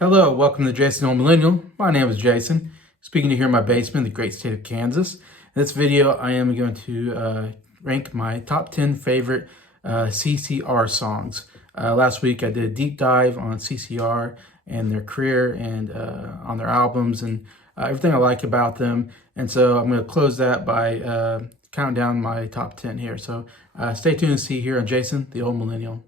Hello, welcome to Jason Old Millennial. My name is Jason, speaking to you here in my basement in the great state of Kansas. In this video, I am going to rank my top 10 favorite CCR songs. Last week, I did a deep dive on CCR and their career and on their albums and everything I like about them. And so I'm going to close that by counting down my top 10 here. So stay tuned and see here on Jason, the Old Millennial.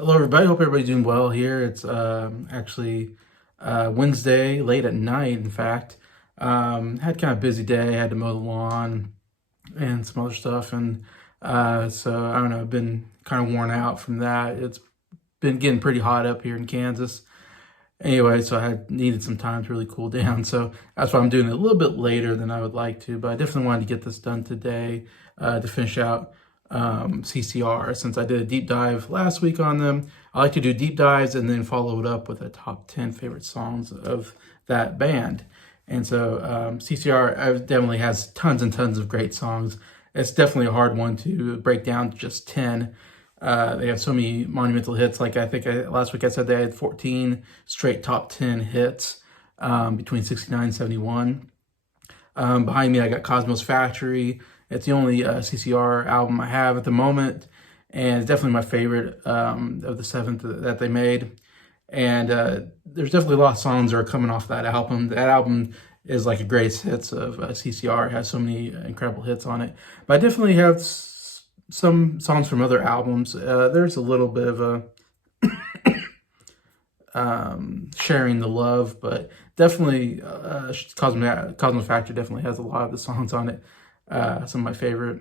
Hello, everybody. Hope everybody's doing well here. It's actually Wednesday, late at night, in fact. Had kind of a busy day. Had to mow the lawn and some other stuff. And so, I don't know, I've been kind of worn out from that. It's been getting pretty hot up here in Kansas. Anyway, so I had needed some time to really cool down. So that's why I'm doing it a little bit later than I would like to. But I definitely wanted to get this done today to finish out CCR, since I did a deep dive last week on them. I like to do deep dives and then follow it up with a top 10 favorite songs of that band. And so CCR definitely has tons and tons of great songs. It's definitely a hard one to break down to just 10. They have so many monumental hits. Like last week I said they had 14 straight top 10 hits between 69 and 71. Behind me I got Cosmo's Factory. It's the only CCR album I have at the moment, and it's definitely my favorite of the 7 that they made. And there's definitely a lot of songs that are coming off that album. That album is like a greatest hits of CCR. It has so many incredible hits on it. But I definitely have some songs from other albums. There's a little bit of a sharing the love, but definitely Cosmo Factory definitely has a lot of the songs on it. Some of my favorite.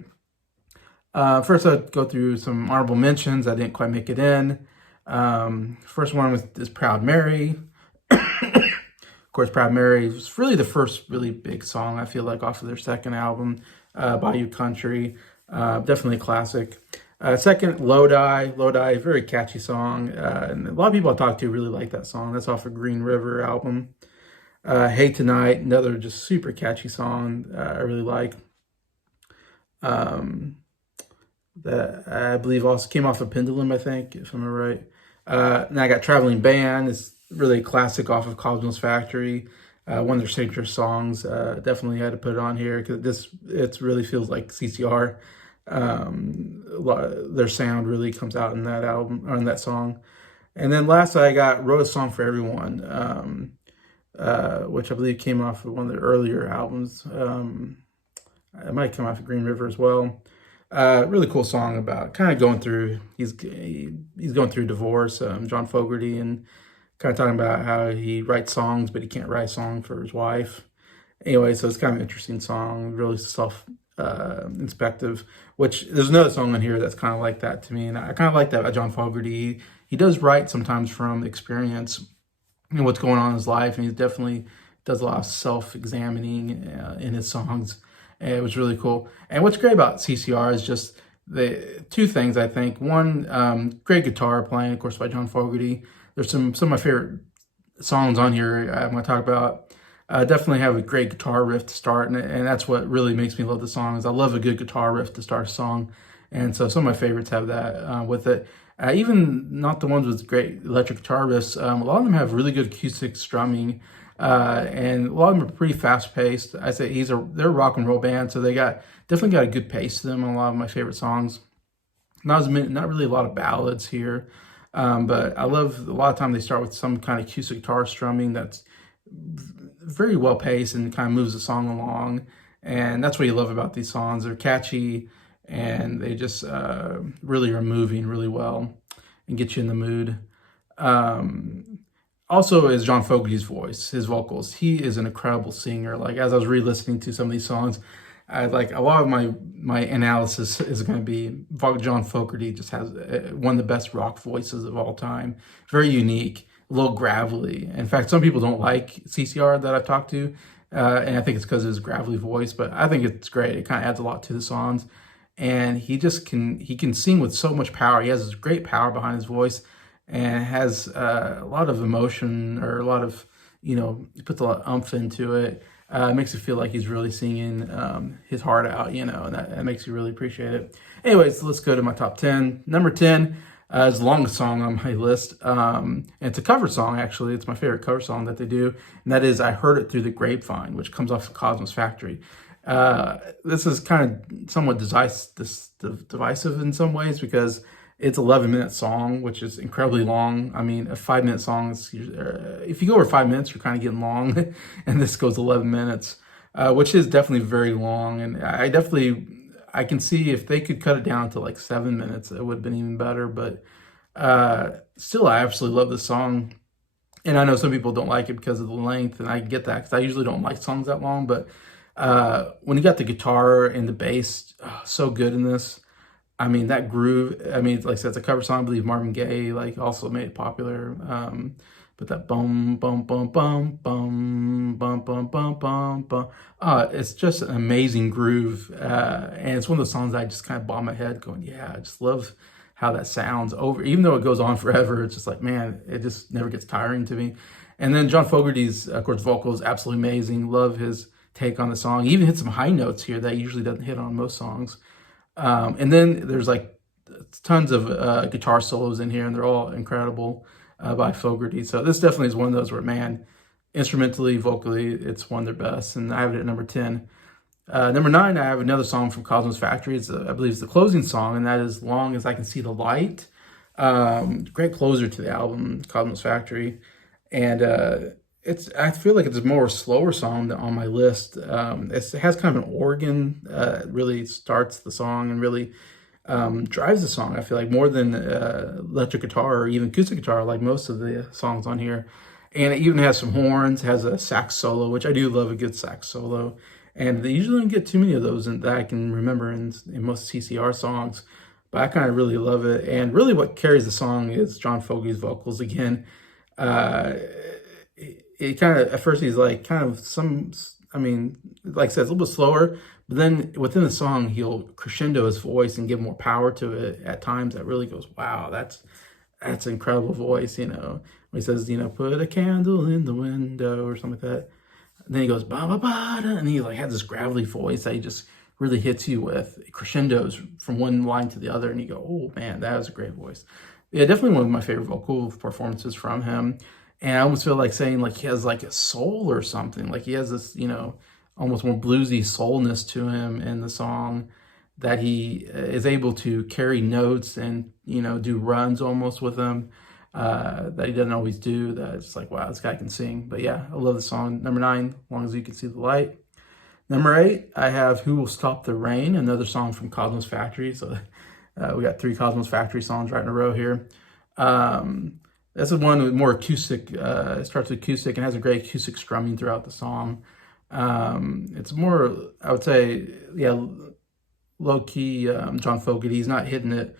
First, I'll go through some honorable mentions. I didn't quite make it in. First one is Proud Mary. Of course, Proud Mary was really the first really big song, I feel like, off of their second album, Bayou Country. Definitely a classic. Second, Lodi. Lodi, very catchy song. And a lot of people I talk to really like that song. That's off of Green River album. Hey Tonight, another just super catchy song I really like. That I believe also came off of Pendulum, I think, if I'm right. Now I got Traveling Band. It's really a classic off of Cosmo's Factory. One of their signature songs. Definitely had to put it on here because it really feels like CCR. Their sound really comes out in that album, on that song. And then last I got Wrote a Song for Everyone, which I believe came off of one of the earlier albums. It might come off of Green River as well. Really cool song about kind of going through, he's going through divorce, John Fogerty, and kind of talking about how he writes songs, but he can't write a song for his wife. Anyway, so it's kind of an interesting song, really self-inspective, which there's another song on here that's kind of like that to me. And I kind of like that about John Fogerty. He does write sometimes from experience and what's going on in his life. And he definitely does a lot of self-examining in his songs. And it was really cool. And what's great about CCR is just the two things, I think. One, great guitar playing, of course, by John Fogerty. There's some of my favorite songs on here I'm going to talk about. Definitely have a great guitar riff to start, and that's what really makes me love the songs. I love a good guitar riff to start a song, and so some of my favorites have that with it. Even not the ones with great electric guitar riffs, a lot of them have really good acoustic strumming. And a lot of them are pretty fast paced. I say they're a rock and roll band, so they definitely got a good pace to them on a lot of my favorite songs. Not really a lot of ballads here, but I love a lot of time they start with some kind of acoustic guitar strumming that's very well paced and kind of moves the song along. And that's what you love about these songs. They're catchy and they just really are moving really well and get you in the mood. Also is John Fogerty's voice, his vocals. He is an incredible singer. Like, as I was re-listening to some of these songs, a lot of my analysis is going to be John Fogerty just has one of the best rock voices of all time. Very unique, a little gravelly. In fact, some people don't like CCR that I've talked to, and I think it's because of his gravelly voice, but I think it's great. It kind of adds a lot to the songs. And he can sing with so much power. He has this great power behind his voice, and has a lot of emotion, or a lot of he puts a lot of oomph into it. It makes it feel like he's really singing his heart out, and that makes you really appreciate it. Anyways, let's go to my top 10. Number 10 is the longest song on my list. And it's a cover song, actually. It's my favorite cover song that they do. And that is I Heard It Through the Grapevine, which comes off of Cosmos Factory. This is kind of somewhat divisive in some ways because it's 11-minute song, which is incredibly long. I mean, a 5-minute song is, if you go over 5 minutes, you're kind of getting long, and this goes 11 minutes, which is definitely very long. And I can see if they could cut it down to like 7 minutes, it would have been even better. But still, I absolutely love this song. And I know some people don't like it because of the length, and I get that because I usually don't like songs that long. But when you got the guitar and the bass, so good in this. I mean, that groove, I mean, like I said, it's a cover song. I believe Marvin Gaye, like, also made it popular. But that bum, bum, bum, bum, bum, bum, bum, bum, bum, bum. It's just an amazing groove. And it's one of those songs I just kind of bob my head going, yeah, I just love how that sounds over. Even though it goes on forever, it's just like, man, it just never gets tiring to me. And then John Fogerty's, of course, vocal is absolutely amazing. Love his take on the song. He even hit some high notes here that he usually doesn't hit on most songs. And then there's like tons of guitar solos in here, and they're all incredible by Fogerty. So this definitely is one of those where, man, instrumentally, vocally, it's one of their best. And I have it at number 10. Number 9, I have another song from Cosmos Factory. I believe it's the closing song, and that is Long As I Can See the Light. Great closer to the album, Cosmos Factory. And I feel like it's a more slower song on my list. It has kind of an organ, really starts the song and really drives the song, I feel like, more than electric guitar or even acoustic guitar, like most of the songs on here. And it even has some horns, has a sax solo, which I do love a good sax solo. And they usually don't get too many of those that I can remember in most CCR songs. But I kind of really love it. And really what carries the song is John Fogerty's vocals again. It kind of, at first he's like kind of I mean, like I said, it's a little bit slower, but then within the song, he'll crescendo his voice and give more power to it at times. That really goes, wow, that's an incredible voice, when he says, put a candle in the window or something like that. And then he goes, ba ba ba, and he like has this gravelly voice that he just really hits you with. It crescendos from one line to the other, and you go, oh man, that was a great voice. Yeah, definitely one of my favorite vocal performances from him. And I almost feel like saying like he has like a soul or something. Like he has this, almost more bluesy soulness to him in the song, that he is able to carry notes and, do runs almost with them that he doesn't always do. That it's like, wow, this guy can sing. But yeah, I love the song. Number 9, Long As You Can See the Light. Number 8, I have Who Will Stop the Rain, another song from Cosmos Factory. So we got 3 Cosmos Factory songs right in a row here. This is one with more acoustic. It starts with acoustic and has a great acoustic strumming throughout the song. It's more, I would say, yeah, low key. John Fogerty, he's not hitting it,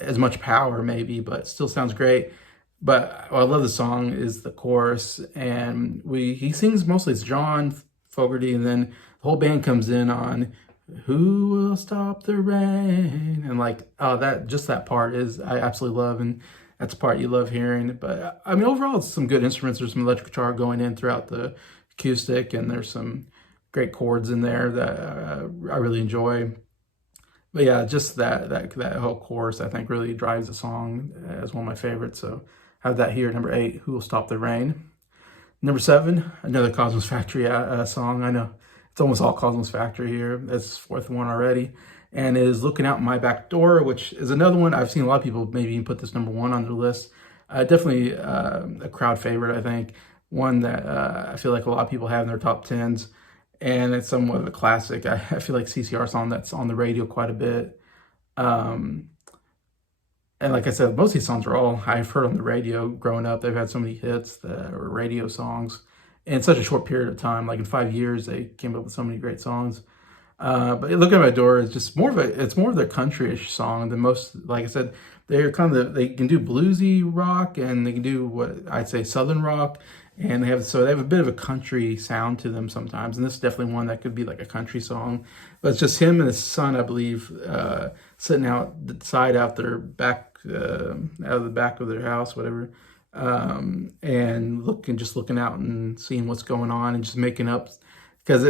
as much power maybe, but still sounds great. But what I love the song is the chorus, and he sings mostly. It's John Fogerty, and then the whole band comes in on Who Will Stop the Rain, and like, oh, that part is I absolutely love, and that's the part you love hearing. But I mean, overall, it's some good instruments. There's some electric guitar going in throughout the acoustic, and there's some great chords in there that I really enjoy. But yeah, just that whole chorus, I think, really drives the song as one of my favorites. So I have that here, number 8, Who Will Stop the Rain. Number 7, another Cosmos Factory song. I know it's almost all Cosmos Factory here. That's the 4th one already. And is Looking Out My Back Door, which is another one. I've seen a lot of people maybe even put this number 1 on their list. Definitely a crowd favorite, I think. One that I feel like a lot of people have in their top 10s. And it's somewhat of a classic. I feel like CCR song that's on the radio quite a bit. And like I said, most of these songs are all I've heard on the radio growing up. They've had so many hits that are radio songs in such a short period of time. Like in 5 years, they came up with so many great songs. But Look At My Door is just more of their country-ish song than most. Like I said, they can do bluesy rock, and they can do what I'd say southern rock, and they have a bit of a country sound to them sometimes. And this is definitely one that could be like a country song, but it's just him and his son, I believe, sitting out the side out their back, out of the back of their house, whatever, and just looking out and seeing what's going on and just making up, because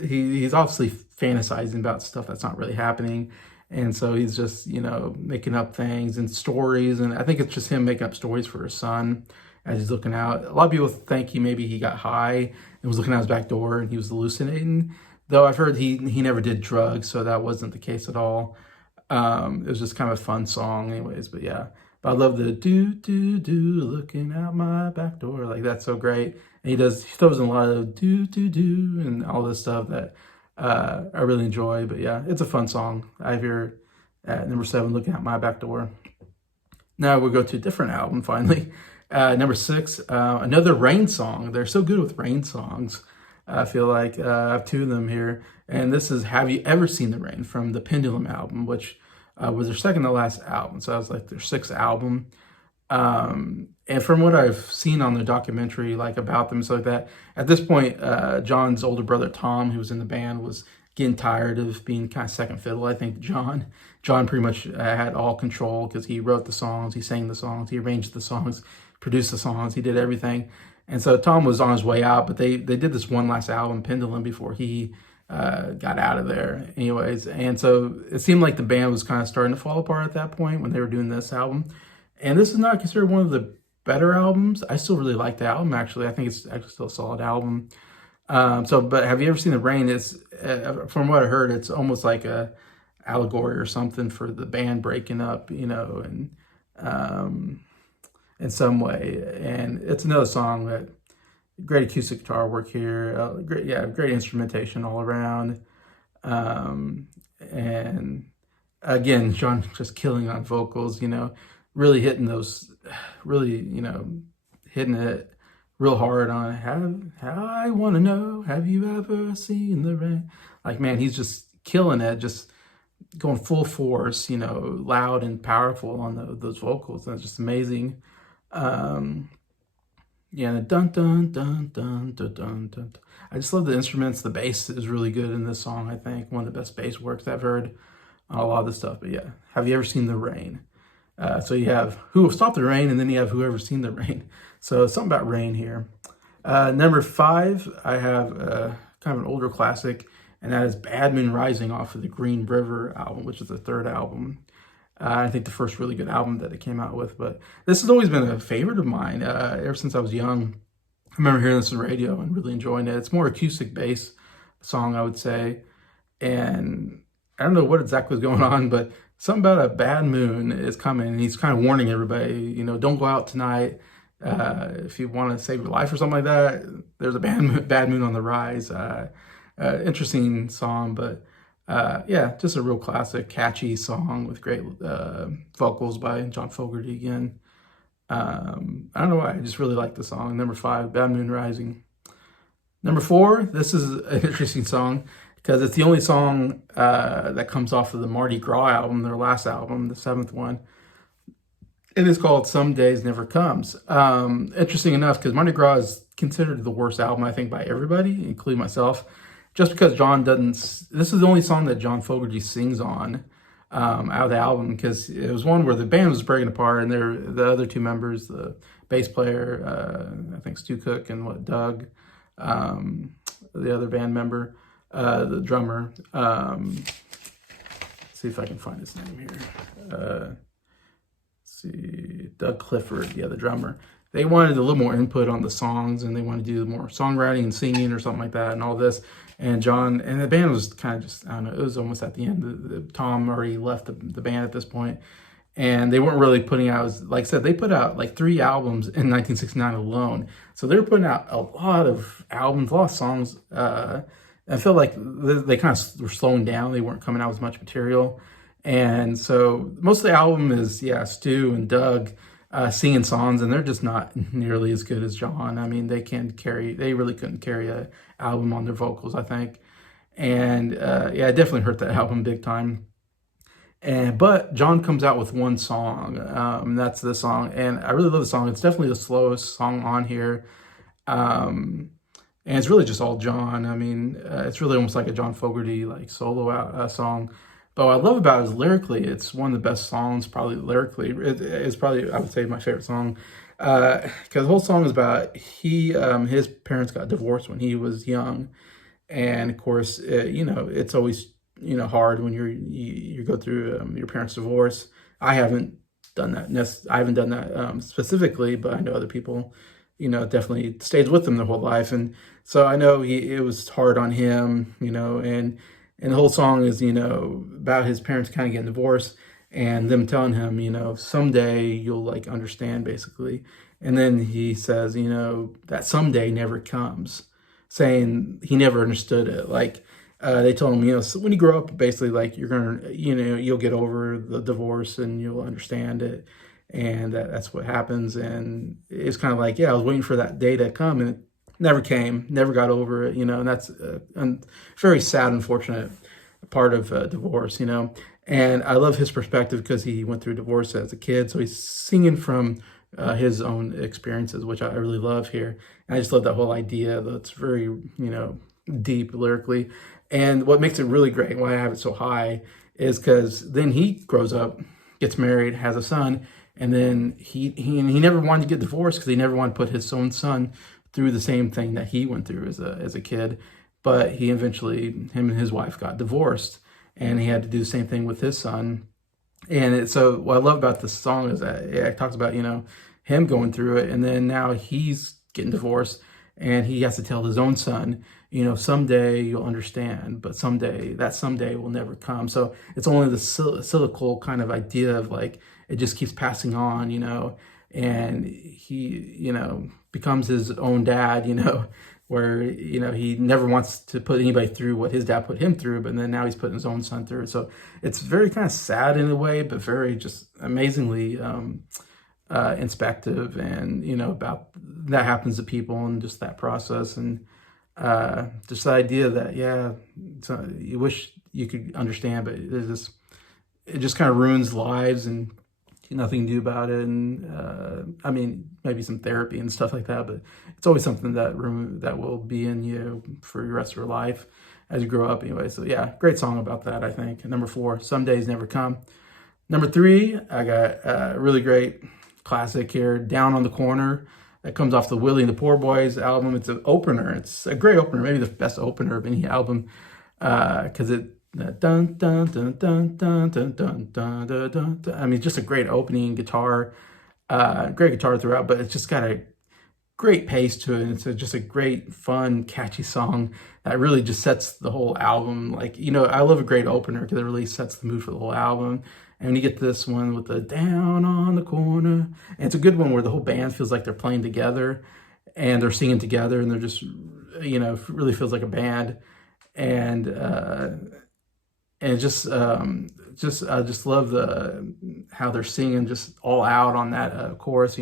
he's obviously fantasizing about stuff that's not really happening. And so he's just, making up things and stories. And I think it's just him making up stories for his son as he's looking out. A lot of people think he got high and was looking out his back door and he was hallucinating. Though I've heard he never did drugs, so that wasn't the case at all. It was just kind of a fun song anyways, but yeah. But I love the do, do, do, looking out my back door. Like, that's so great. And he throws in a lot of do, do, do, and all this stuff that I really enjoy. But yeah, it's a fun song. I have here at number 7, looking out my back door. Now we'll go to a different album finally. Number 6, another Rain song. They're so good with Rain songs. I feel like I have 2 of them here. And this is Have You Ever Seen the Rain from the Pendulum album, which was their second to last album. So that was like their 6th album. And from what I've seen on the documentary, like about them, so like that, at this point, John's older brother, Tom, who was in the band, was getting tired of being kind of second fiddle. I think John pretty much had all control because he wrote the songs, he sang the songs, he arranged the songs, produced the songs, he did everything. And so Tom was on his way out, but they did this one last album, Pendulum, before he got out of there anyways. And so it seemed like the band was kind of starting to fall apart at that point when they were doing this album. And this is not considered one of the better albums. I still really like the album, actually. I think it's actually still a solid album. But Have You Ever Seen the Rain? It's, from what I heard, it's almost like a allegory or something for the band breaking up, and in some way. And it's another song that great acoustic guitar work here, great instrumentation all around, and again, John just killing on vocals, really hitting those, hitting it real hard on I want to know, have you ever seen the rain? Like, man, he's just killing it, just going full force, loud and powerful on those vocals. That's just amazing. Yeah, the dun dun dun dun dun dun dun. I just love the instruments. The bass is really good in this song. I think one of the best bass works I've heard on a lot of this stuff. But yeah, Have You Ever Seen the Rain? So you have Who Will Stop the Rain, and then you have Whoever Seen the Rain. So something about rain here. Number 5, I have kind of an older classic, and that is Bad Moon Rising off of the Green River album, which is the 3rd album. I think the first really good album that it came out with. But this has always been a favorite of mine ever since I was young. I remember hearing this on the radio and really enjoying it. It's more acoustic bass song, I would say. And I don't know what exactly is going on, but something about a bad moon is coming. And he's kind of warning everybody, don't go out tonight. If you want to save your life or something like that, there's a bad moon on the rise. Interesting song, but yeah, just a real classic, catchy song with great vocals by John Fogerty again. I don't know why, I just really like the song. Number 5, Bad Moon Rising. Number 4, this is an interesting song because it's the only song that comes off of the Mardi Gras album, their last album, the 7th one. It is called Some Days Never Comes. Interesting enough, because Mardi Gras is considered the worst album, I think, by everybody, including myself. Just because John doesn't, this is the only song that John Fogerty sings on out of the album, because it was one where the band was breaking apart, and the other 2 members, the bass player, I think Stu Cook, and Doug, the other band member, the drummer. Let's see if I can find his name here. See, Doug Clifford, the drummer. They wanted a little more input on the songs, and they wanted to do more songwriting and singing or something like that, and all this. And John and the band was kind of just, I don't know, it was almost at the end. Tom already left the band at this point, and they weren't really putting out, like I said, they put out like 3 albums in 1969 alone. So they were putting out a lot of albums, a lot of songs. I feel like they kind of were slowing down. They weren't coming out with much material. And so most of the album is, Stu and Doug singing songs, and they're just not nearly as good as John. I mean, they really couldn't carry a album on their vocals, I think. And it definitely hurt that album big time. But John comes out with one song, and that's this song. And I really love the song. It's definitely the slowest song on here. And it's really just all John. I mean, it's really almost like a John Fogerty solo song. But what I love about it is lyrically, it's one of the best songs, probably lyrically. It's probably, I would say, my favorite song. Because the whole song is about his parents got divorced when he was young, and of course, it's always hard when you go through your parents' divorce. I haven't done that. I haven't done that specifically, but I know other people, definitely stayed with them their whole life, and so I know it was hard on him, and the whole song is about his parents kind of getting divorced and them telling him, someday you'll like understand, basically. And then he says, that someday never comes, saying he never understood it. Like they told him, so when you grow up, basically, like you're gonna, you'll get over the divorce and you'll understand it, and that's what happens. And it's kind of like, yeah, I was waiting for that day to come, and it never came, never got over it, and that's a very sad, unfortunate part of divorce. And I love his perspective because he went through divorce as a kid, so he's singing from his own experiences, which I really love here. And I just love that whole idea that's very, deep lyrically. And what makes it really great, why I have it so high, is because then he grows up, gets married, has a son, and then he never wanted to get divorced because he never wanted to put his own son through the same thing that he went through as a kid. But he eventually, him and his wife got divorced, and he had to do the same thing with his son. And so what I love about this song is that it talks about, him going through it, and then now he's getting divorced, and he has to tell his own son, someday you'll understand, but that someday will never come. So it's only the cyclical kind of idea of like, it just keeps passing on, and he, becomes his own dad, where, he never wants to put anybody through what his dad put him through, but then now he's putting his own son through. So it's very kind of sad in a way, but very just amazingly inspective, and, about that happens to people and just that process. And just the idea that, yeah, you wish you could understand, but it just kind of ruins lives, and nothing to do about it. And I mean, maybe some therapy and stuff like that, but it's always something that will be in you for the rest of your life as you grow up anyway. So yeah, great song about that, I think. Number 4, Some Days Never Come. Number 3, I got a really great classic here, Down on the Corner. That comes off the Willie and the Poor Boys album. It's an opener. It's a great opener, maybe the best opener of any album, because it dun dun dun dun dun dun dun dun dun dun. I mean, just a great opening guitar, great guitar throughout, but it's just got a great pace to it. It's just a great, fun, catchy song that really just sets the whole album. Like, I love a great opener because it really sets the mood for the whole album. And when you get this one with the Down on the Corner, and it's a good one where the whole band feels like they're playing together and they're singing together, and they're just, really feels like a band. And I just love how they're singing just all out on that chorus.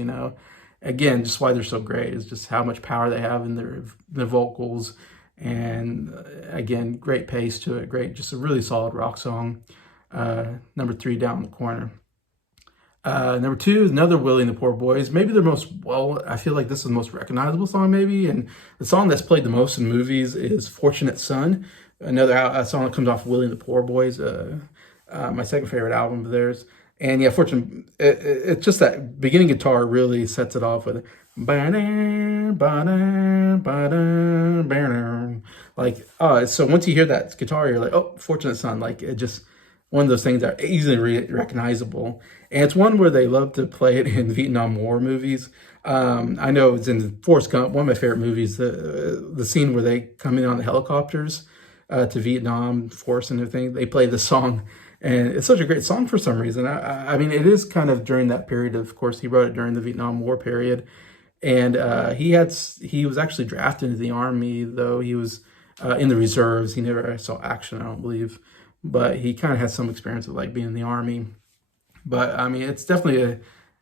Again, just why they're so great is just how much power they have in their vocals, and again, great pace to it. Great, just a really solid rock song. Number 3, Down the Corner. Number 2 is another Willie and the Poor Boys. Maybe I feel like this is the most recognizable song, maybe. And the song that's played the most in movies is Fortunate Son, another song that comes off Willie and the Poor Boys, my second favorite album of theirs. And yeah, it's just that beginning guitar really sets it off with like, so once you hear that guitar, you're like, oh, Fortunate Son. Like, it just, one of those things that are easily recognizable. And it's one where they love to play it in Vietnam War movies. I know it's in Forrest Gump, one of my favorite movies, the scene where they come in on the helicopters to Vietnam Force and everything. They play the song, and it's such a great song for some reason. I mean, it is kind of during that period. Of course, he wrote it during the Vietnam War period. And he was actually drafted into the Army, though he was in the reserves. He never saw action, I don't believe. But he kind of has some experience of like being in the Army. But I mean, it's definitely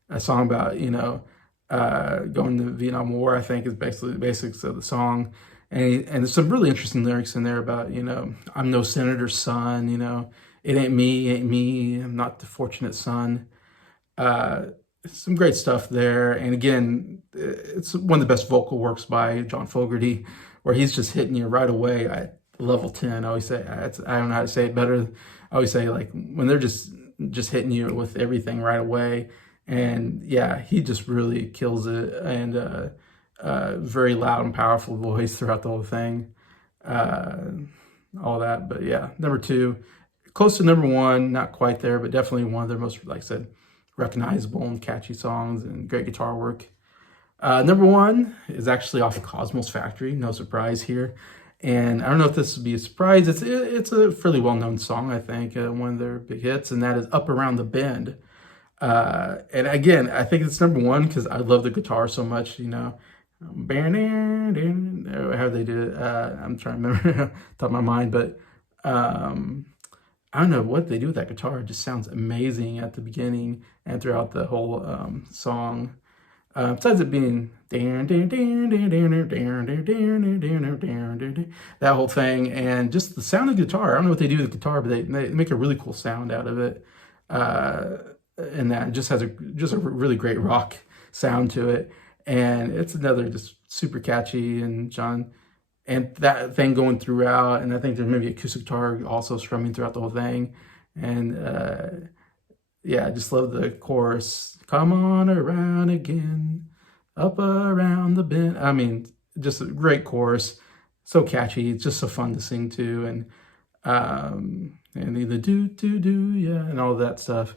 a song about, going to the Vietnam War, I think, is basically the basics of the song. And there's some really interesting lyrics in there about, I'm no senator's son, it ain't me, I'm not the fortunate son. Some great stuff there. And again, it's one of the best vocal works by John Fogerty, where he's just hitting you right away at level 10. I always say, I don't know how to say it better. I always say, like, when they're just hitting you with everything right away, And yeah, he just really kills it, and very loud and powerful voice throughout the whole thing. Uh, all that, but yeah, number two, close to number one, not quite there, but definitely one of their most, like I said, recognizable and catchy songs and great guitar work. Number one is actually off Cosmos Factory, no surprise here. And I don't know if this would be a surprise. It's a fairly well-known song, I think, one of their big hits, and that is Up Around the Bend. And again, I think it's number one because I love the guitar so much, you know. How they did it. I'm trying to remember top of my mind, but I don't know what they do with that guitar. It just sounds amazing at the beginning and throughout the whole song. Besides it being that whole thing, and just the sound of the guitar. I don't know what they do with the guitar, but they make a really cool sound out of it. And that just has a really great rock sound to it. And it's another just super catchy, and that thing going throughout, and I think there's maybe acoustic guitar also strumming throughout the whole thing. And yeah, I just love the chorus. Come on around again, up around the bend. I mean, just a great chorus, so catchy. It's just so fun to sing to, and the do yeah, and all that stuff.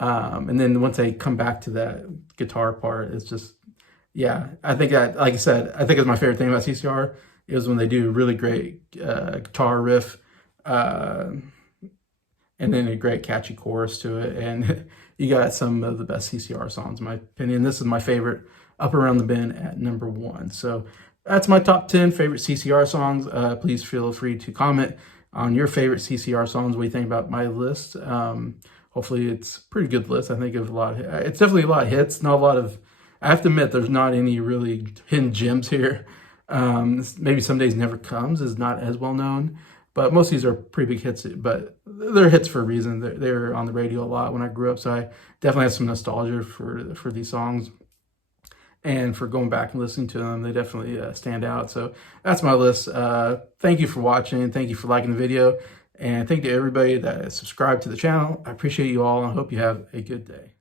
And then once I come back to that guitar part, it's just, yeah, I think that, like I said, I think it's my favorite thing about CCR is when they do a really great guitar riff, and then a great catchy chorus to it. And you got some of the best CCR songs, in my opinion. This is my favorite, Up Around the Bend at number one. So that's my top 10 favorite CCR songs. Please feel free to comment on your favorite CCR songs, what you think about my list. Hopefully it's a pretty good list. I think of it's definitely a lot of hits, not a lot of, I have to admit, there's not any really hidden gems here. Maybe Some Days Never Comes is not as well known, but most of these are pretty big hits, but they're hits for a reason. They're on the radio a lot when I grew up, so I definitely have some nostalgia for these songs. And for going back and listening to them, they definitely stand out. So that's my list. Thank you for watching. Thank you for liking the video. And thank you to everybody that subscribed to the channel. I appreciate you all, and I hope you have a good day.